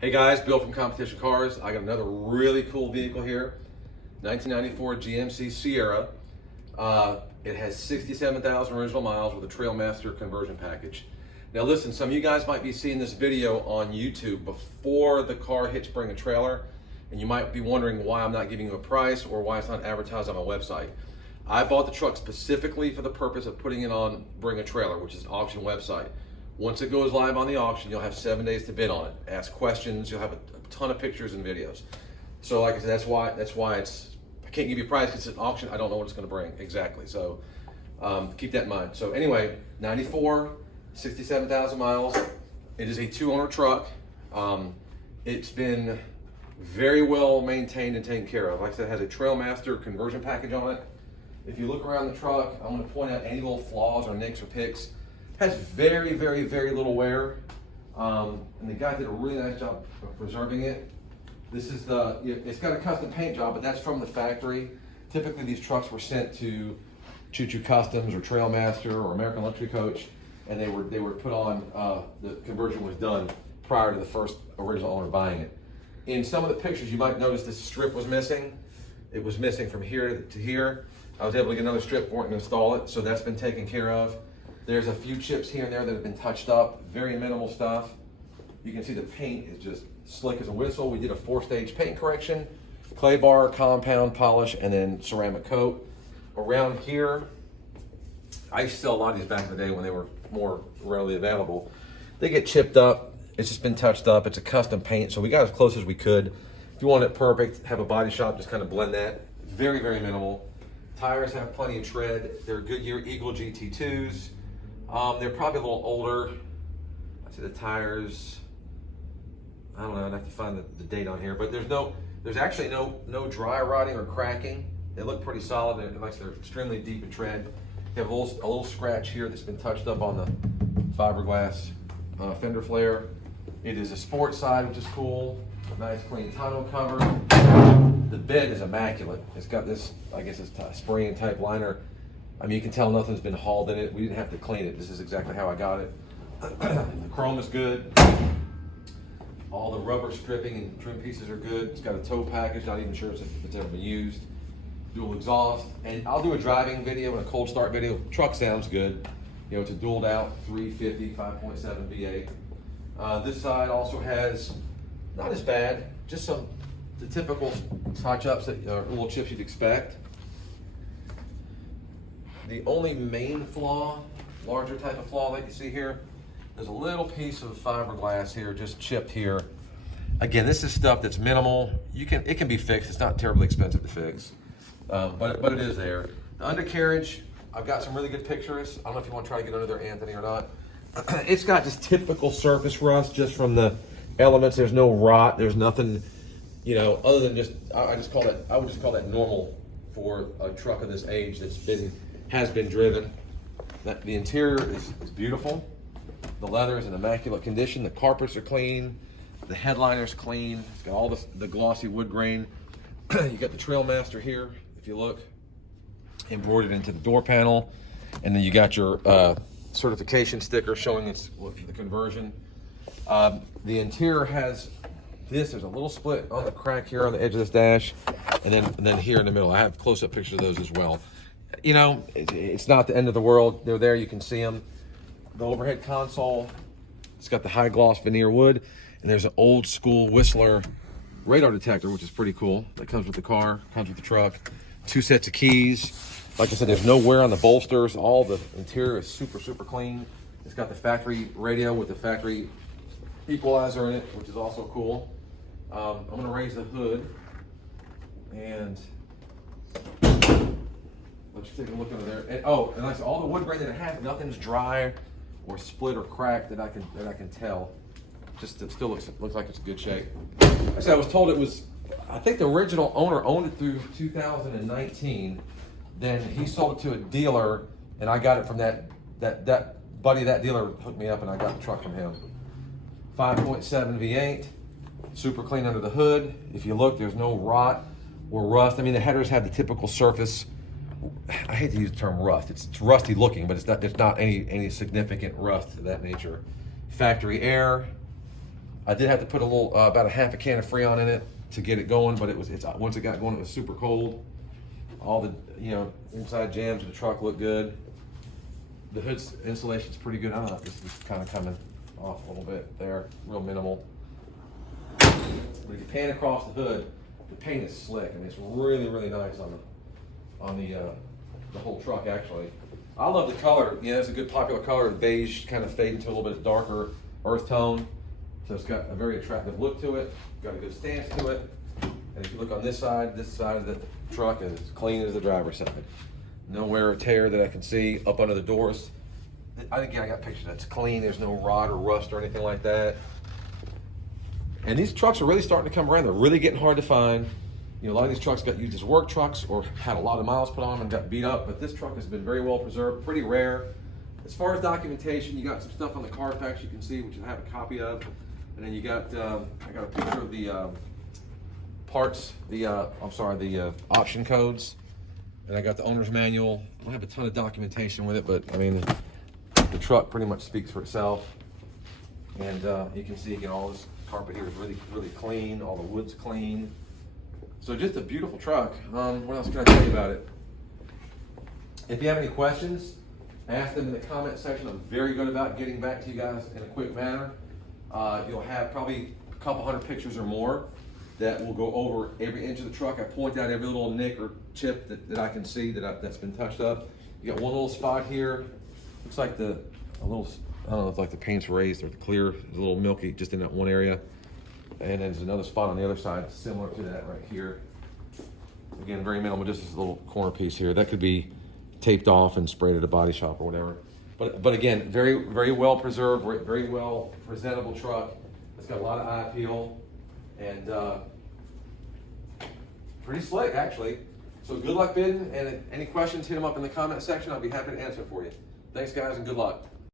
Hey guys, Bill from Competition Cars. I got another really cool vehicle here. 1994 GMC Sierra. It has 67,000 original miles with a Trailmaster conversion package. Now listen, some of you guys might be seeing this video on YouTube before the car hits Bring a Trailer, and you might be wondering why I'm not giving you a price or why it's not advertised on my website. I bought the truck specifically for the purpose of putting it on Bring a Trailer, which is an auction website. Once it goes live on the auction, you'll have 7 days to bid on it. Ask questions, you'll have a ton of pictures and videos. So like I said, that's why it's, I can't give you a price because it's an auction, I don't know what it's gonna bring exactly. So keep that in mind. So anyway, 94, 67,000 miles. It is a 2-owner truck. It's been very well maintained and taken care of. Like I said, it has a Trailmaster conversion package on it. If you look around the truck, I'm gonna point out any little flaws or nicks or picks. Has very, very, very little wear. And the guy did a really nice job of preserving it. This is it's got a custom paint job, but that's from the factory. Typically these trucks were sent to Choo Choo Customs or Trailmaster or American Luxury Coach, and they were put on, the conversion was done prior to the first original owner buying it. In some of the pictures, you might notice this strip was missing. It was missing from here to here. I was able to get another strip for it and install it, so that's been taken care of. There's a few chips here and there that have been touched up, very minimal stuff. You can see the paint is just slick as a whistle. We did a 4-stage paint correction, clay bar, compound, polish, and then ceramic coat. Around here, I used to sell a lot of these back in the day when they were more readily available. They get chipped up, it's just been touched up. It's a custom paint, so we got as close as we could. If you want it perfect, have a body shop, just kind of blend that. Very, very minimal. Tires have plenty of tread. They're Goodyear Eagle GT2s. They're probably a little older. I see the tires, I don't know, I'd have to find the date on here, but there's actually no dry rotting or cracking. They look pretty solid, and like they're extremely deep in tread. They have a little scratch here that's been touched up on the fiberglass fender flare. It is a sports side, which is cool. Nice clean tonneau cover. The bed is immaculate. It's got this, I guess it's spraying type liner. I mean, you can tell nothing's been hauled in it. We didn't have to clean it. This is exactly how I got it. The chrome is good. All the rubber stripping and trim pieces are good. It's got a tow package, not even sure if it's ever been used. Dual exhaust. And I'll do a driving video and a cold start video. Truck sounds good. You know, it's a dualed out 350, 5.7 V8. This side also has, not as bad, just the typical touch-ups, little chips you'd expect. The only main flaw, larger type of flaw that you see here, there's a little piece of fiberglass here, just chipped here. Again, this is stuff that's minimal. It can be fixed. It's not terribly expensive to fix, but it is there. The undercarriage, I've got some really good pictures. I don't know if you want to try to get under there, Anthony, or not. It's got just typical surface rust, just from the elements. There's no rot. There's nothing, you know, other than just I would just call that normal for a truck of this age has been driven. The interior is beautiful. The leather is in immaculate condition. The carpets are clean. The headliner's clean. It's got all the glossy wood grain. You got the Trailmaster here, if you look, embroidered into the door panel. And then you got your certification sticker showing the conversion. The interior has this. There's a little split on the crack here on the edge of this dash. And then here in the middle. I have close-up pictures of those as well. You know, it's not the end of the world. They're there, you can see them. The overhead console, it's got the high gloss veneer wood, and there's an old school Whistler radar detector, which is pretty cool. That comes with the car, comes with the truck. 2 sets of keys. Like I said, there's no wear on the bolsters. All the interior is super, super clean. It's got the factory radio with the factory equalizer in it, which is also cool. I'm gonna raise the hood and let's take a look under there. And like I said, all the wood grain that it has, nothing's dry or split or cracked that I can tell. Just it still looks like it's in good shape. Like I said, I was told it was, I think the original owner owned it through 2019. Then he sold it to a dealer, and I got it from that buddy. That dealer hooked me up, and I got the truck from him. 5.7 V8, super clean under the hood. If you look, there's no rot or rust. I mean, the headers have the typical surface. I hate to use the term rust. It's rusty looking, but it's not any significant rust of that nature. Factory air. I did have to put a little, about a half a can of Freon in it to get it going, but once it got going, it was super cold. All the, inside jams of the truck look good. The hood's insulation's pretty good. I don't know if this is kind of coming off a little bit there, real minimal. But if you pan across the hood, the paint is slick. I mean, it's really, really nice on the whole truck, actually. I love the color. It's a good popular color. The beige kind of fade into a little bit darker earth tone. So it's got a very attractive look to it. Got a good stance to it. And if you look on this side of the truck is as clean as the driver's side. No wear or tear that I can see up under the doors. I got pictures that's clean. There's no rot or rust or anything like that. And these trucks are really starting to come around. They're really getting hard to find. A lot of these trucks got used as work trucks or had a lot of miles put on them and got beat up, but this truck has been very well preserved, pretty rare. As far as documentation, you got some stuff on the Carfax you can see, which I have a copy of. And then you got, I got a picture of the parts, the option codes. And I got the owner's manual. I don't have a ton of documentation with it, but I mean, the truck pretty much speaks for itself. And you can see, again, all this carpet here is really, really clean. All the wood's clean. So just a beautiful truck. What else can I tell you about it? If you have any questions, ask them in the comment section. I'm very good about getting back to you guys in a quick manner. You'll have probably a couple hundred pictures or more that will go over every inch of the truck. I point out every little nick or chip that I can see that's been touched up. You got one little spot here. Looks like I don't know if like the paint's raised or the clear is a little milky just in that one area. And then there's another spot on the other side similar to that right here. Again, very minimal, just this little corner piece here. That could be taped off and sprayed at a body shop or whatever. But again, very, very well preserved, very well presentable truck. It's got a lot of eye appeal and pretty slick actually. So good luck bidding, and any questions, hit them up in the comment section. I'll be happy to answer for you. Thanks guys and good luck.